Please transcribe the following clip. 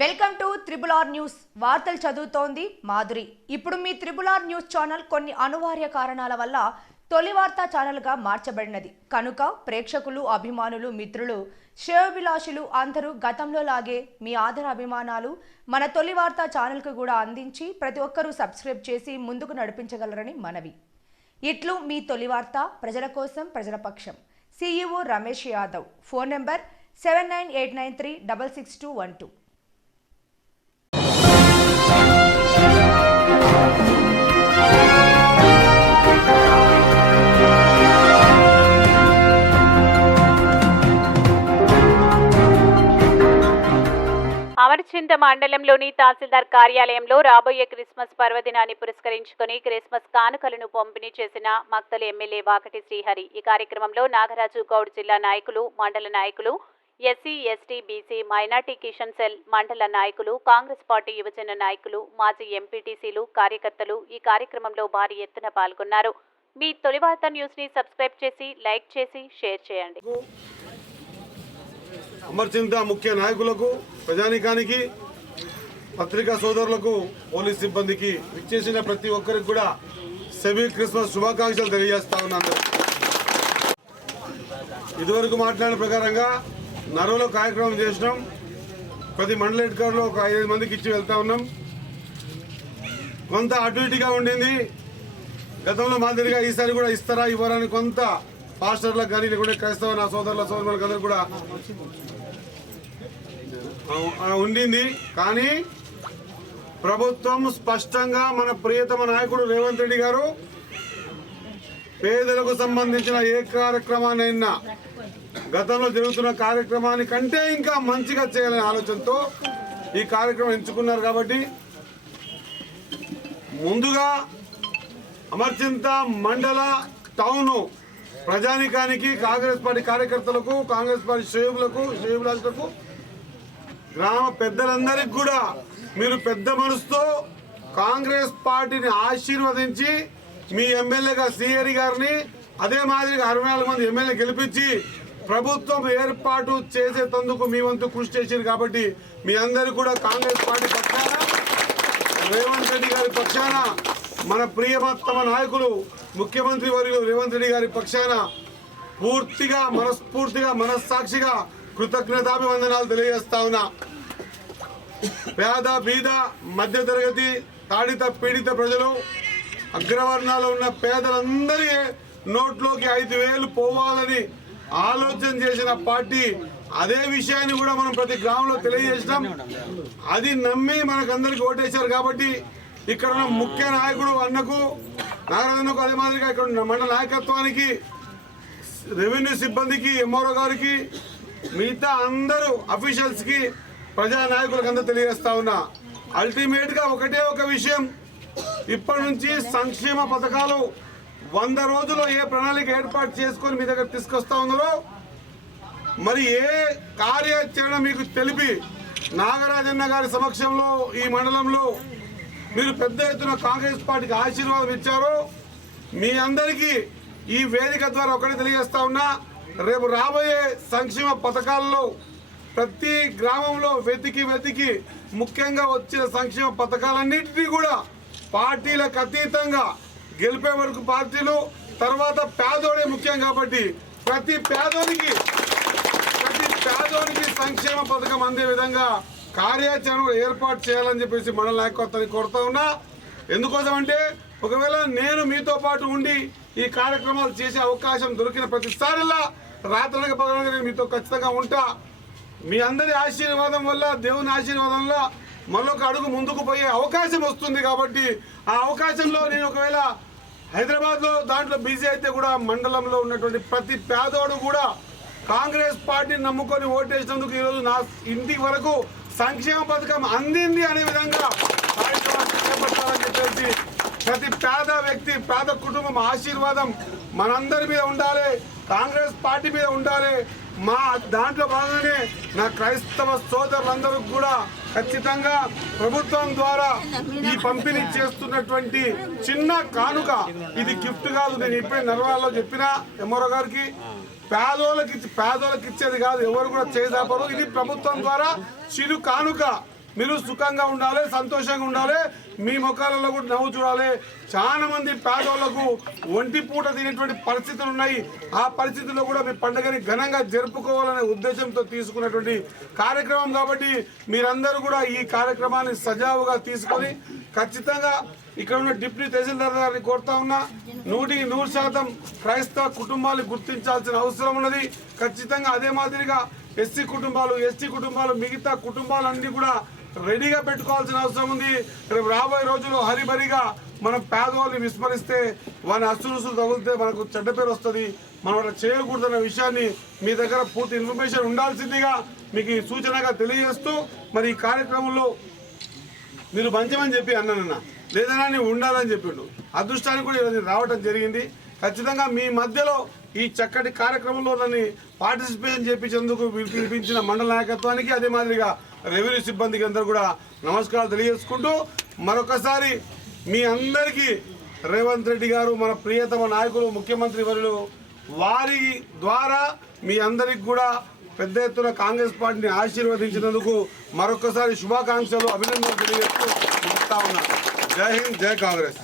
Welcome to triple R news. వార్తలు చదువుతోంది మాధురి. ఇప్పుడు మీ త్రిబుల్ ఆర్ న్యూస్ ఛానల్ కొన్ని అనివార్య కారణాల వల్ల తొలి వార్తా ఛానల్గా మార్చబడినది. కనుక ప్రేక్షకులు, అభిమానులు, మిత్రులు, శ్రేయోభిలాషులు అందరూ గతంలో లాగే మీ ఆదర అభిమానాలు మన తొలి వార్తా ఛానల్కు కూడా అందించి ప్రతి ఒక్కరూ సబ్స్క్రైబ్ చేసి ముందుకు నడిపించగలరని మనవి. ఇట్లు మీ తొలి వార్త, ప్రజల కోసం, ప్రజల పక్షం. CEO Ramesh Yadav. Phone number 7989366212. అమర్చింత మండలంలోని తహసీల్దార్ కార్యాలయంలో రాబోయే క్రిస్మస్ పర్వదినాన్ని పురస్కరించుకుని క్రిస్మస్ కానుకలను పంపిణీ చేసిన మక్తల్ ఎమ్మెల్యే వాకటి శ్రీహరి. ఈ కార్యక్రమంలో నాగరాజు గౌడ్ జిల్లా నాయకులు, మండల నాయకులు, SC, ST, BC, minority Kishan cell మండల నాయకులు, కాంగ్రెస్ పార్టీ యువజన నాయకులు, మాజీ ఎంపీటీసీలు, కార్యకర్తలు ఈ కార్యక్రమంలో భారీ ఎత్తున పాల్గొన్నారు. మీ తొలి వార్త న్యూస్ ని సబ్స్క్రైబ్ చేసి, లైక్ చేసి, షేర్ చేయండి. అమర్చింత ముఖ్య నాయకులకు, ప్రజానికానికి, పత్రికా సోదరులకు, పోలీస్ సిబ్బందికి విచ్చేసిన ప్రతి ఒక్కరికి కూడా సెమీ క్రిస్మస్ శుభాకాంక్షలు తెలియజేస్తా ఉన్నాను. ఇదివరకు మాట్లాడిన ప్రకారంగా నరువులో కార్యక్రమం చేసినాం. ప్రతి మండల హెడ్ క్వార్టర్లో ఒక 5 మందికి ఇచ్చి వెళ్తా ఉన్నాం. కొంత అటు ఇటుగా ఉండింది. గతంలో మాదిరిగా ఈసారి కూడా ఇస్తారా ఇవ్వరని కొంత పాస్టర్లకు కానీ లేకుంటే క్రైస్తవ నా సోదరుల సోదరులకు అందరూ కూడా ఉండింది. కానీ ప్రభుత్వం స్పష్టంగా మన ప్రియతమ నాయకుడు రేవంత్ రెడ్డి గారు పేదలకు సంబంధించిన ఏ కార్యక్రమాన్నైనా గతంలో జరుగుతున్న కార్యక్రమాన్ని కంటే ఇంకా మంచిగా చేయాలనే ఆలోచనతో ఈ కార్యక్రమం ఎంచుకున్నారు. కాబట్టి ముందుగా అమర్చింత మండల టౌన్ ప్రజానికానికి, కాంగ్రెస్ పార్టీ కార్యకర్తలకు, కాంగ్రెస్ పార్టీ శ్రేయోభిలాషులకు, గ్రామ పెద్దలందరికీ కూడా మీరు పెద్ద మనసుతో కాంగ్రెస్ పార్టీని ఆశీర్వదించి మీ ఎమ్మెల్యేగా శ్రీహరి గారిని, అదే మాదిరిగా 64 మంది ఎమ్మెల్యే గెలిపించి ప్రభుత్వం ఏర్పాటు చేసేందుకు మీ వంతు కృషి చేశారు. కాబట్టి మీ అందరూ కూడా కాంగ్రెస్ పార్టీ పక్షాన, రేవంత్ రెడ్డి గారి పక్షాన, మన ప్రియతమ నాయకులు ముఖ్యమంత్రి వర్యులు రేవంత్ రెడ్డి గారి పక్షాన పూర్తిగా మనస్ఫూర్తిగా మనస్సాక్షిగా కృతజ్ఞతాభివందనాలు తెలియజేస్తా ఉన్నా. పేద, బీద, మధ్యతరగతి, తాడిత పీడిత ప్రజలు, అగ్రవర్ణాలు ఉన్న పేదలందరి నోట్లోకి 5,000 పోవాలని ఆలోచన చేసిన పార్టీ. అదే విషయాన్ని కూడా మనం ప్రతి గ్రామంలో తెలియజేసినాం. అది నమ్మి మనకందరికి ఓటేశారు. కాబట్టి ఇక్కడ ఉన్న ముఖ్య నాయకుడు అన్నకు, నాగరాజన్నకు, అదే మాదిరిగా ఇక్కడ ఉన్న మండల నాయకత్వానికి, రెవెన్యూ సిబ్బందికి, ఎంఆర్ఓ గారికి, మిగతా అందరూ అఫీషియల్స్ కి, ప్రజా నాయకులకు అందరూ తెలియజేస్తా ఉన్నా. అల్టిమేట్ గా ఒకటే ఒక విషయం, ఇప్పటి నుంచి సంక్షేమ పథకాలు 100 రోజుల్లో ఏ ప్రణాళిక ఏర్పాటు చేసుకొని మీ దగ్గర తీసుకొస్తా ఉన్నారో, మరి ఏ కార్యాచరణ మీకు తెలిపి నాగరాజన్న గారి సమక్షంలో ఈ మండలంలో మీరు పెద్ద ఎత్తున కాంగ్రెస్ పార్టీకి ఆశీర్వాదం ఇచ్చారో, మీ అందరికీ ఈ వేదిక ద్వారా ఒకటే తెలియజేస్తా ఉన్నా. రేపు రాబోయే సంక్షేమ పథకాల్లో ప్రతి గ్రామంలో వెతికి ముఖ్యంగా వచ్చిన సంక్షేమ పథకాలన్నింటినీ కూడా పార్టీలకు అతీతంగా గెలిపే వరకు పార్టీలు, తర్వాత పేదోడే ముఖ్యం. కాబట్టి ప్రతి పేదోనికి సంక్షేమ పథకం అందే విధంగా కార్యాచరణ ఏర్పాటు చేయాలని చెప్పేసి మండల నాయకత్వాన్ని కోరుతా ఉన్నా. ఎందుకోసం అంటే ఒకవేళ నేను మీతో పాటు ఉండి ఈ కార్యక్రమాలు చేసే అవకాశం దొరికిన ప్రతిసారిలా రాత్రులకు పగలగా నేను మీతో ఖచ్చితంగా ఉంటా. మీ అందరి ఆశీర్వాదం వల్ల, దేవుని ఆశీర్వాదం వల్ల మరొక అడుగు ముందుకు పోయే అవకాశం వస్తుంది. కాబట్టి ఆ అవకాశంలో నేను ఒకవేళ హైదరాబాద్లో దాంట్లో బిజీ అయితే కూడా మండలంలో ఉన్నటువంటి ప్రతి పేదోడు కూడా కాంగ్రెస్ పార్టీని నమ్ముకొని ఓటేసినందుకు ఈరోజు నా ఇంటికి వరకు సంక్షేమ పథకం అందింది అనే విధంగా కార్యక్రమాన్ని చేపట్టాలని చెప్పేసి ప్రతి పేద వ్యక్తి, పేద కుటుంబం ఆశీర్వాదం మనందరి మీద ఉండాలి, కాంగ్రెస్ పార్టీ మీద ఉండాలి. మా దాంట్లో భాగంగానే నా క్రైస్తవ సోదరులందరూ కూడా ఖచ్చితంగా ప్రభుత్వం ద్వారా ఈ పంపిణీ చేస్తున్నటువంటి చిన్న కానుక, ఇది గిఫ్ట్ కాదు. నేను ఇప్పుడే నర్వాల్లో చెప్పిన ఎంఆర్ఓ గారికి, పేదోళ్ళకి ఇచ్చేది కాదు, ఎవరు కూడా చేయదాపరు. ఇది ప్రభుత్వం ద్వారా చిరు కానుక. మీరు సుఖంగా ఉండాలి, సంతోషంగా ఉండాలి, మీ ముఖాలలో కూడా నవ్వు చూడాలి. చాలా మంది పేదవాళ్లకు ఒంటి పూట తినేటువంటి పరిస్థితులు ఉన్నాయి. ఆ పరిస్థితుల్లో కూడా మీ పండుగని ఘనంగా జరుపుకోవాలనే ఉద్దేశంతో తీసుకున్నటువంటి కార్యక్రమం కాబట్టి మీరందరూ కూడా ఈ కార్యక్రమాన్ని సజావుగా తీసుకొని ఖచ్చితంగా ఇక్కడ ఉన్న డిప్యూటీ తహసీల్దార్ గారిని కోరుతా ఉన్నా, 100% క్రైస్తవ కుటుంబాలు గుర్తించాల్సిన అవసరం ఉన్నది. ఖచ్చితంగా అదే మాదిరిగా ఎస్సీ కుటుంబాలు, ఎస్టీ కుటుంబాలు, మిగతా కుటుంబాలన్నీ కూడా రెడీగా పెట్టుకోవాల్సిన అవసరం ఉంది. రేపు రాబోయే రోజుల్లో హరిబరిగా మనం పేదవాళ్ళని విస్మరిస్తే వాని అసురుసులు తగిలితే మనకు చెడ్డ పేరు వస్తుంది. మనం అట్లా చేయకూడదన్న విషయాన్ని మీ దగ్గర పూర్తి ఇన్ఫర్మేషన్ ఉండాల్సిందిగా మీకు సూచనగా తెలియజేస్తూ, మరి ఈ కార్యక్రమంలో మీరు మంచమని చెప్పి అన్నానన్న, లేదన్నా నేను ఉండాలని చెప్పిండు. అదృష్టానికి కూడా ఈరోజు రావడం జరిగింది. ఖచ్చితంగా మీ మధ్యలో ఈ చక్కటి కార్యక్రమంలో నన్ను పార్టిసిపేషన్ చేయించేందుకు పిలిపించిన మండల నాయకత్వానికి, అదే మాదిరిగా రెవెన్యూ సిబ్బందికి అందరూ కూడా నమస్కారాలు తెలియజేసుకుంటూ, మరొకసారి మీ అందరికీ రేవంత్ రెడ్డి గారు మన ప్రియతమ నాయకులు ముఖ్యమంత్రి వర్యులు వారి ద్వారా మీ అందరికి కూడా పెద్ద ఎత్తున కాంగ్రెస్ పార్టీని ఆశీర్వదించినందుకు మరొకసారి శుభాకాంక్షలు, అభినందనలు తెలియజేస్తూ ముగిస్తా ఉన్నా. జై హింద్, జై కాంగ్రెస్.